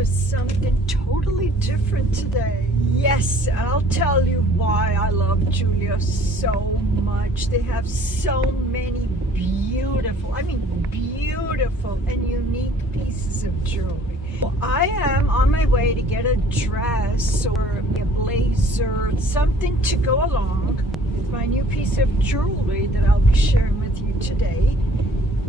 for something totally different today. Yes, I'll tell you why I love Jeulia so much. They have so many beautiful, beautiful and unique pieces of jewelry. Well, I am on my way to get a dress or a blazer, something to go along with my new piece of jewelry that I'll be sharing with you today.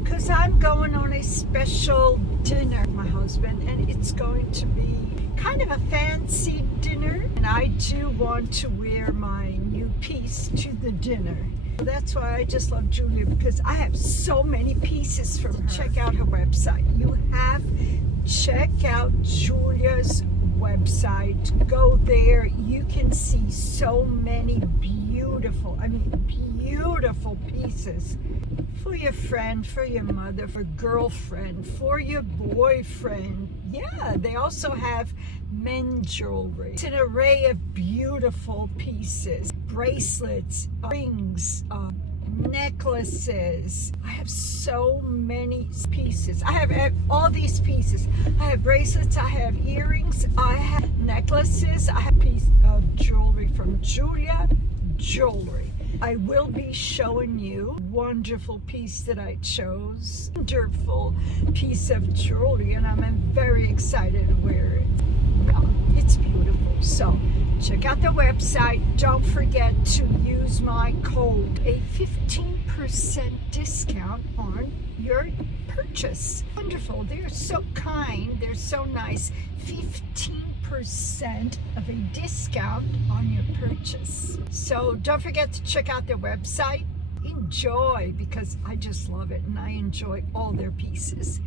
Because I'm going on a special dinner with my husband, and it's going to be kind of a fancy dinner, and I do want to wear my new piece to the dinner. That's why I just love Jeulia, because I have so many pieces from her. Check out her website. You have check out Jeulia's website. Go there. You can see so many beautiful pieces for your friend, for your mother, for girlfriend, for your boyfriend. Yeah, they also have men's jewelry. It's an array of beautiful pieces, bracelets, rings, necklaces. I have so many pieces. I have all these pieces. I have bracelets, I have earrings, I have necklaces, I have a piece of jewelry from Jeulia Jewelry. I will be showing you a wonderful piece that I chose. Wonderful piece of jewelry, and I'm very excited to wear it. Yeah, it's beautiful. So check out the website. Don't forget to use my code, a 15% discount on your purchase. Wonderful. They're so kind. They're so nice. 15% of a discount on your purchase. So don't forget to check out their website. Enjoy, because I just love it and I enjoy all their pieces.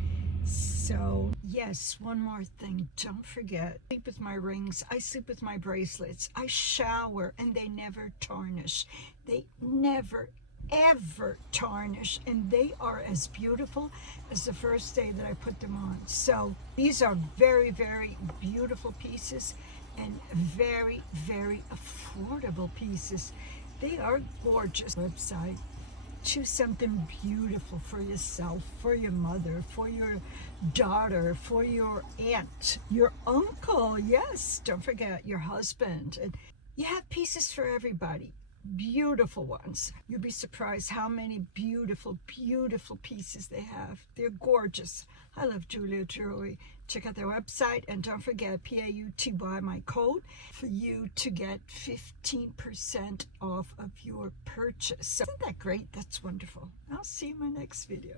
So yes, one more thing, don't forget, I sleep with my rings, I sleep with my bracelets, I shower and they never tarnish. They never ever tarnish, and they are as beautiful as the first day that I put them on. So these are very, very beautiful pieces and very, very affordable pieces. They are gorgeous. Website. Choose something beautiful for yourself, for your mother, for your daughter, for your aunt, your uncle. Yes, don't forget your husband. And you have pieces for everybody. Beautiful ones. You'll be surprised how many beautiful, beautiful pieces they have. They're gorgeous. I love Jeulia Jewelry. Check out their website, and don't forget PAUTY, my code, for you to get 15% off of your purchase. So isn't that great? That's wonderful. I'll see you in my next video.